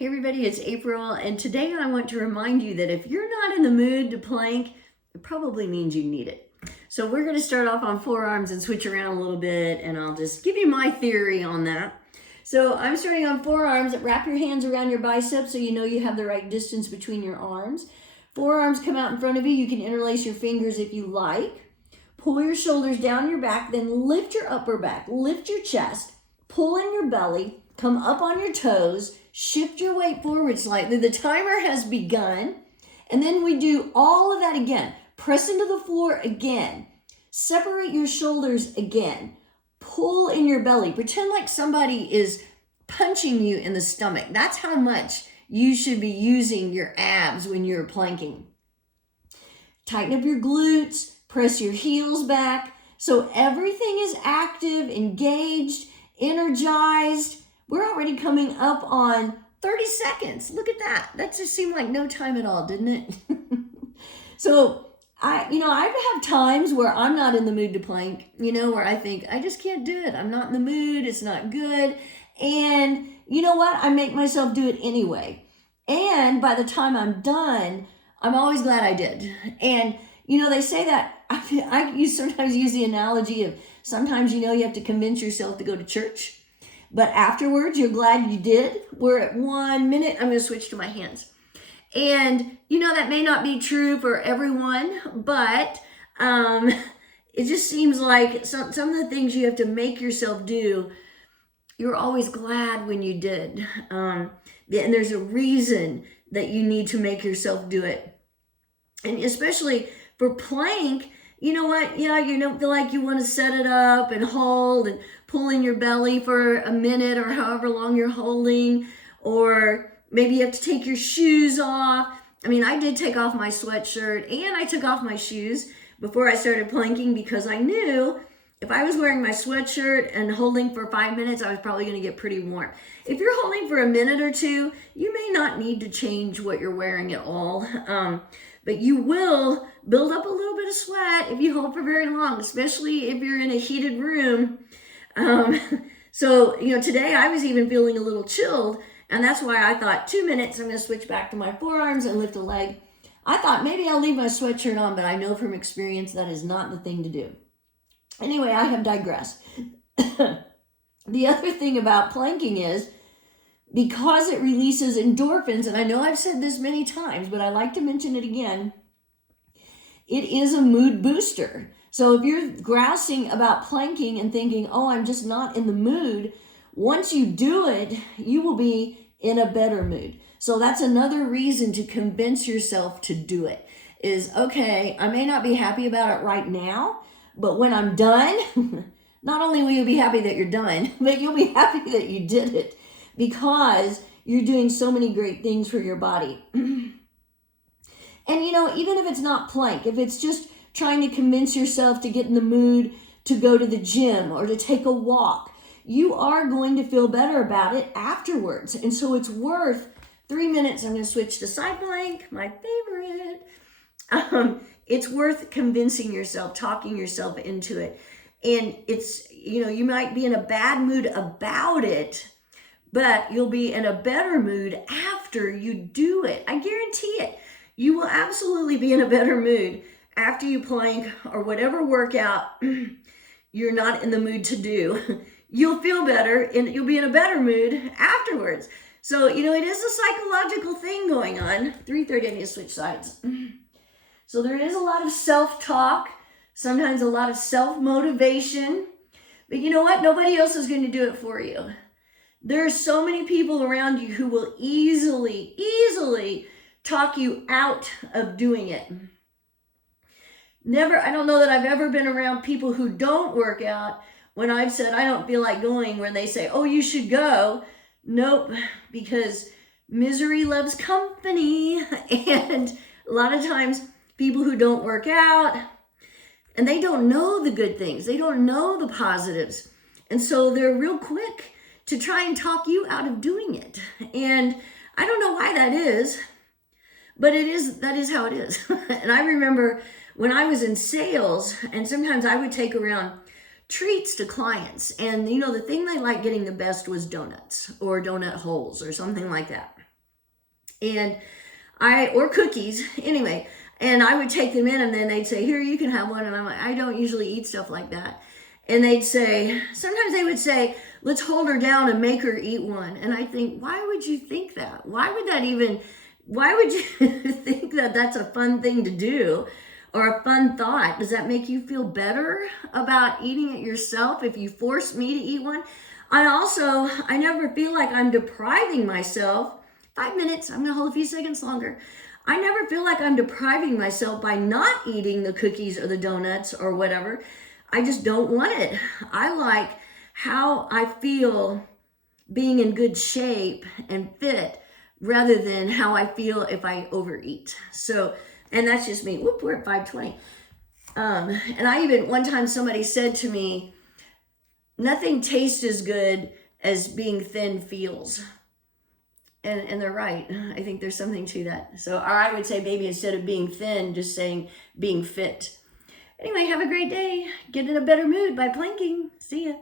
Hey everybody, it's April, and today I want to remind you that if you're not in the mood to plank, it probably means you need it. So we're going to start off on forearms and switch around a little bit, and I'll just give you my theory on that. So I'm starting on forearms. Wrap your hands around your biceps so you know you have the right distance between your arms. Forearms come out in front of you. You can interlace your fingers if you like. Pull your shoulders down your back, then lift your upper back, lift your chest, pull in your belly, come up on your toes, shift your weight forward slightly. The timer has begun. And then we do all of that again. Press into the floor again. Separate your shoulders again. Pull in your belly. Pretend like somebody is punching you in the stomach. That's how much you should be using your abs when you're planking. Tighten up your glutes. Press your heels back. So everything is active, engaged, energized. We're already coming up on 30 seconds. Look at that. That just seemed like no time at all, didn't it? So I've had times where I'm not in the mood to plank, where I think I just can't do it. I'm not in the mood. It's not good. And you know what? I make myself do it anyway. And by the time I'm done, I'm always glad I did. And they say that I sometimes use the analogy of sometimes you have to convince yourself to go to church. But afterwards, you're glad you did. We're at 1 minute. I'm going to switch to my hands. And, that may not be true for everyone, but it just seems like some of the things you have to make yourself do, you're always glad when you did. And there's a reason that you need to make yourself do it. And especially for plank, you know what? Yeah, you don't feel like you want to set it up and hold and pull in your belly for a minute or however long you're holding, or maybe you have to take your shoes off. I mean, I did take off my sweatshirt and I took off my shoes before I started planking because I knew if I was wearing my sweatshirt and holding for 5 minutes, I was probably going to get pretty warm. If you're holding for a minute or two, you may not need to change what you're wearing at all. But you will build up a little bit of sweat if you hold for very long, especially if you're in a heated room. So today I was even feeling a little chilled, and that's why I thought 2 minutes, I'm going to switch back to my forearms and lift a leg. I thought maybe I'll leave my sweatshirt on, but I know from experience that is not the thing to do. Anyway, I have digressed. The other thing about planking is, because it releases endorphins, and I know I've said this many times, but I like to mention it again, it is a mood booster. So if you're grousing about planking and thinking, oh, I'm just not in the mood, once you do it, you will be in a better mood. So that's another reason to convince yourself to do it is, okay, I may not be happy about it right now, but when I'm done, not only will you be happy that you're done, but you'll be happy that you did it because you're doing so many great things for your body. And even if it's not plank, if it's just trying to convince yourself to get in the mood to go to the gym or to take a walk, you are going to feel better about it afterwards. And so it's worth 3 minutes. I'm going to switch to side plank, my favorite. It's worth convincing yourself, talking yourself into it. And it's, you might be in a bad mood about it, but you'll be in a better mood after you do it. I guarantee it. You will absolutely be in a better mood after you plank or whatever workout you're not in the mood to do. You'll feel better and you'll be in a better mood afterwards. So, it is a psychological thing going on. 3:30, I need to switch sides. So there is a lot of self-talk, sometimes a lot of self-motivation. But you know what? Nobody else is going to do it for you. There are so many people around you who will easily talk you out of doing it. I don't know that I've ever been around people who don't work out when I've said I don't feel like going, where they say, oh, you should go. Nope, because misery loves company. And a lot of times people who don't work out, and they don't know the good things. They don't know the positives. And so they're real quick to try and talk you out of doing it. And I don't know why that is, but that is how it is. And I remember when I was in sales, and sometimes I would take around treats to clients. And, the thing they liked getting the best was donuts or donut holes or something like that. and or cookies anyway. And I would take them in, and then they'd say, here, you can have one. And I'm like, I don't usually eat stuff like that. And sometimes they would say, let's hold her down and make her eat one. And I think, why would you think that? Why would you think that that's a fun thing to do or a fun thought? Does that make you feel better about eating it yourself if you force me to eat one? And also, I never feel like I'm depriving myself. 5 minutes, I'm going to hold a few seconds longer. I never feel like I'm depriving myself by not eating the cookies or the donuts or whatever. I just don't want it. I like how I feel being in good shape and fit rather than how I feel if I overeat. So, and that's just me. Whoop, we're at 5:20. And I even, one time somebody said to me, nothing tastes as good as being thin feels. And they're right. I think there's something to that. So, or I would say maybe instead of being thin, just saying being fit. Anyway, have a great day. Get in a better mood by planking. See ya.